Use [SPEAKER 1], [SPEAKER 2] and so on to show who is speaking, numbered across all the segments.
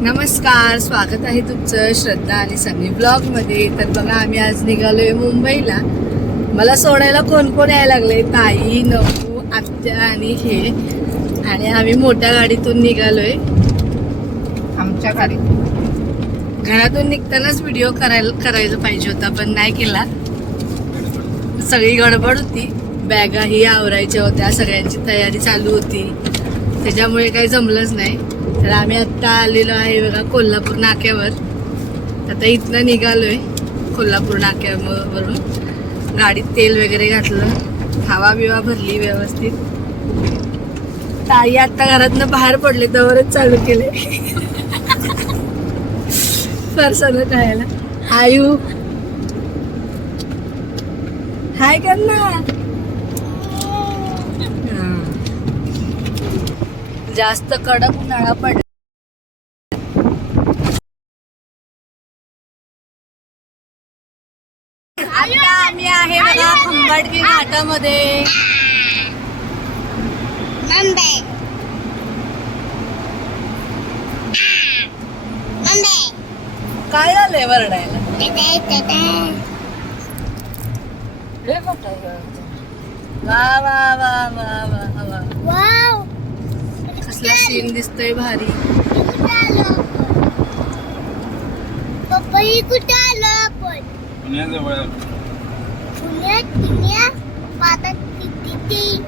[SPEAKER 1] नमस्कार स्वागत आहे तुमचं श्रद्धा आणि सनी ब्लॉगमध्ये. तर बघा आम्ही आज निघालोय मुंबईला. मला सोडायला कोण कोण यायला लागले ताई नऊ आत्या आणि हे. आणि आम्ही मोठ्या गाडीतून निघालोय.
[SPEAKER 2] आमच्या गाडी
[SPEAKER 1] घरातून निघतानाच व्हिडिओ करायला करायला पाहिजे होता पण नाही केला. सगळी गडबड होती. बॅगाही आवरायच्या होत्या सगळ्यांची तयारी चालू होती. त्याच्यामुळे काही जमलंच नाही. तर आम्ही आत्ता आलेलो आहे बघा कोल्हापूर नाक्यावर. आता इथनं निघालोय कोल्हापूर नाक्यावरून. गाडीत तेल वगैरे घातलं. हवा बिवा भरली व्यवस्थित. ताई आत्ता घरातनं बाहेर पडले तवरच चालू केले. फरसानं खायला. आयू. हाय कर ना हा. जास्त कडक उन्हाळा पड आता आम्ही आहे बघा खंबाटकी घाटामध्ये. काय झालंय वरडायला. वा वा वा वा वा वा. कसला सीन दिसतोय भारी?
[SPEAKER 3] पप्पा ही कुठे आलो आपण?
[SPEAKER 4] पुण्याजवळ.
[SPEAKER 3] पुण्यात पुण्यात? पातात किती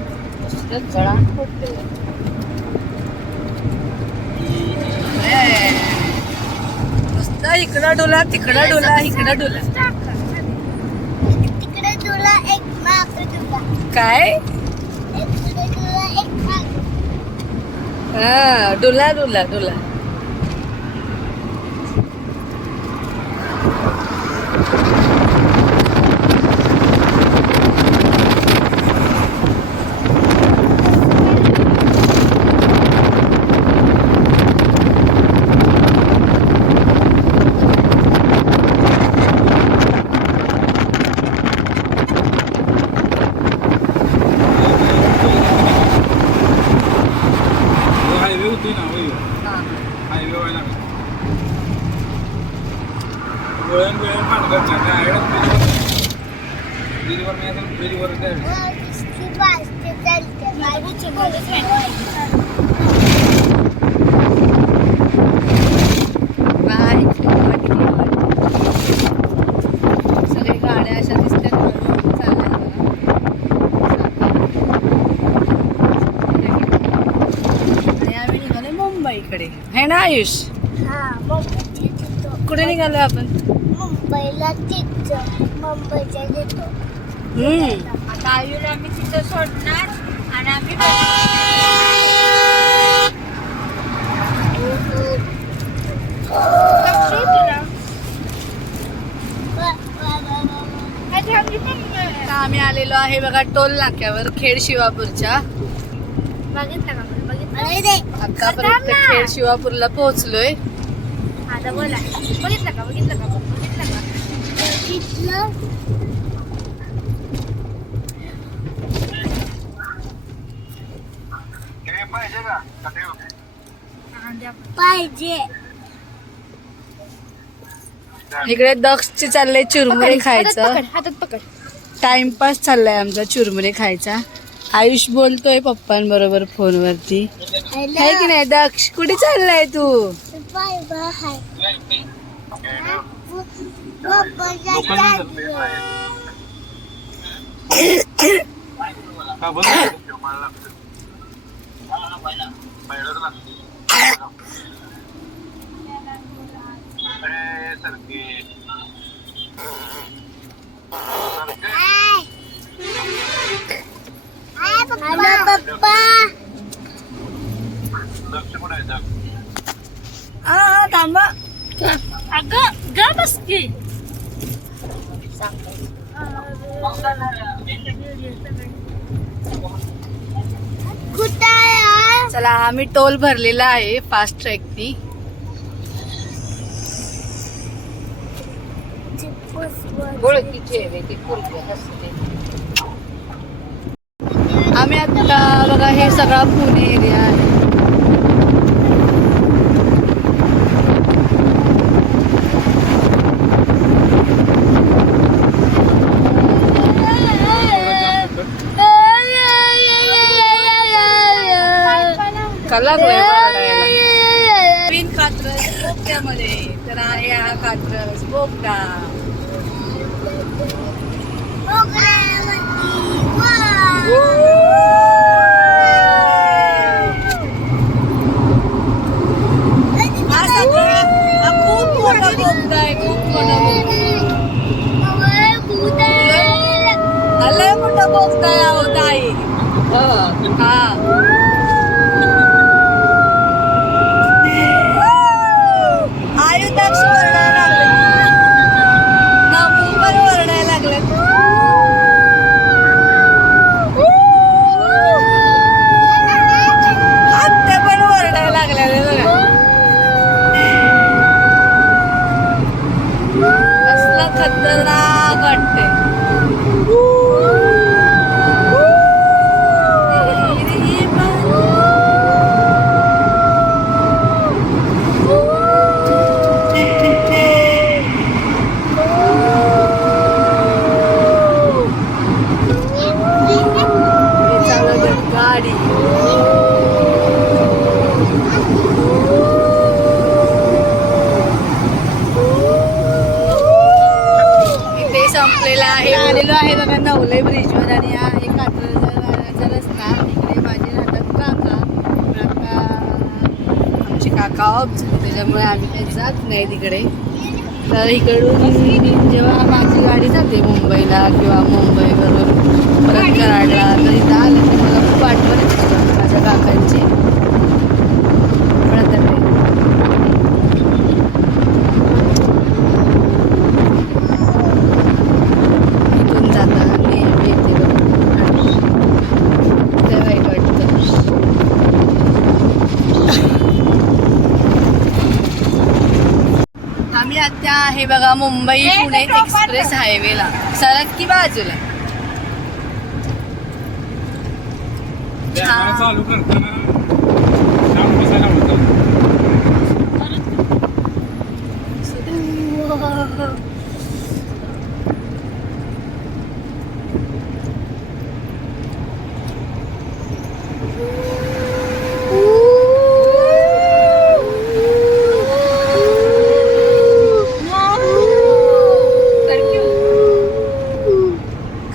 [SPEAKER 1] मस्त इकडं डोला तिकडं डोला इकडं डोला.
[SPEAKER 3] तिकडे तुला एक
[SPEAKER 1] काय
[SPEAKER 3] इकडे तुला एक माग
[SPEAKER 1] हा डोला डोला डोला
[SPEAKER 4] हायवे होती ना होय हायवे व्हायला वळण वेळण मार्गाच्या डायरेक्ट ब्रिजवर नाही तर ब्रिजवर डायरेक्ट
[SPEAKER 3] किती वाजते चालते बाजूची बोलत
[SPEAKER 1] बाय. सगळे गाड्या अशा दिसतात वळून चालल्या बघा. आणि आम्ही निघालोय मुंबईकडे है ना आयुष?
[SPEAKER 3] हा
[SPEAKER 1] कुठे निघालोय आपण?
[SPEAKER 3] मुंबईला मुंबईच्या
[SPEAKER 2] आता आयुला आम्ही तिथं सोडणार आणि आम्ही
[SPEAKER 1] आम्ही आलेलो आहे बघा टोल नाक्यावर खेड शिवापूरच्या.
[SPEAKER 2] बघितलं का
[SPEAKER 1] आतापर्यंत शिवापूरला पोहोचलोय.
[SPEAKER 2] आता बोला. बघितलं का? बघितलं का? बघितलं का?
[SPEAKER 3] तिथलं
[SPEAKER 4] पाहिजे.
[SPEAKER 1] इकडे दक्षचे चाललंय चुरमुरे खायचं.
[SPEAKER 2] हातात पकड.
[SPEAKER 1] टाइमपास चाललाय आमचा चुरमुरे खायचा. आयुष बोलतोय पप्पांबरोबर फोनवरती. आहे की नाही दक्ष? कुठे चाललाय तू?
[SPEAKER 3] बाय पप्पा.
[SPEAKER 1] हा हा थांबा
[SPEAKER 2] अगं ग बस की.
[SPEAKER 3] कुठं आहे?
[SPEAKER 1] चला आम्ही टोल भरलेला आहे फास्ट ट्रॅकनी आम्ही आत्ता बघा हे सगळा पुणे एरिया आहे. लागलाय कात्रज बोगट्यामध्ये तर आहे हा कात्रज बोगटा Woo! आहे बघा नवले ब्रिजवर आणि हा आहे कात्रजचा रस्ता. इकडे माझे राहतात काका काका आमचे काका ऑफ त्याच्यामुळे आम्ही काही जात नाही तिकडे. तर इकडून जेव्हा माझी गाडी जाते मुंबईला किंवा मुंबईवरून परत कराडला तर इथं आलं की मला खूप आठवण येते माझ्या काकांची प्रतापे. इथून जाताना नेहमी येते बघा. ते वाईट वाटतं आम्ही आता आहे बघा मुंबई पुणे एक्सप्रेस हायवेला सरक की बाजूला?
[SPEAKER 4] चालू करताना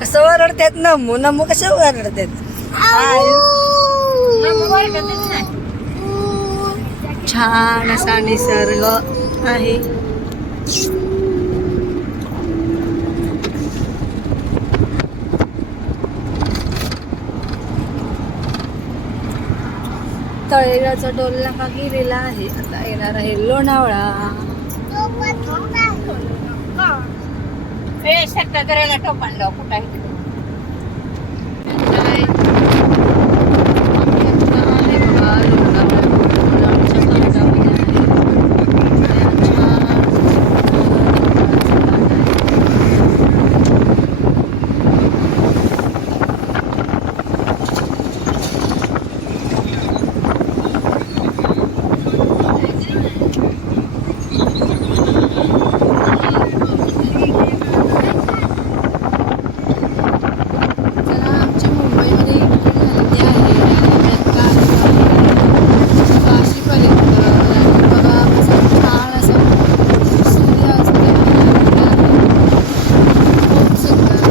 [SPEAKER 1] कसं वरडतात नमू नमू कसं वरडतात छान असा निसर्ग आहे. तळेगावचा टोल नाका गेलेला आहे. आता येणार आहे लोणावळा. ए शेतात करायला टोपांडव कुठं आहे आमची मुंबईमध्ये इतकी गर्दी आहे काशीपर्यंत आणि बघा असं छान असं सूर्यास्त खूप सुंदर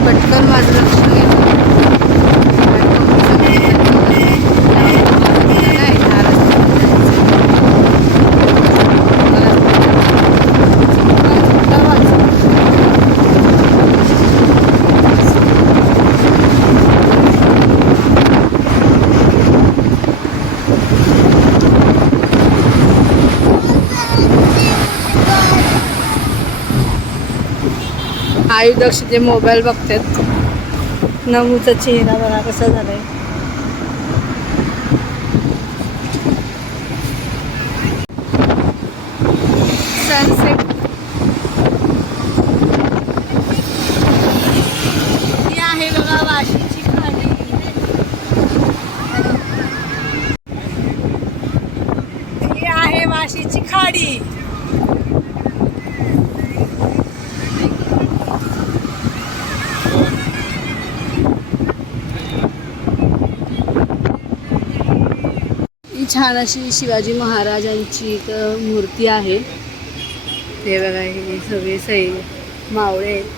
[SPEAKER 1] पटकन माझं लक्ष गेलं आयुदक्ष ते मोबाईल बघतात. नमूचा चेहरा बघा कसा झालाय. सनसेट ही आहे बघा वाशीची खाडी. ही आहे वाशीची खाडी ही छान अशी शिवाजी महाराजांची एक मूर्ती आहे ते बघा हे सगळे सै मावळे आहेत.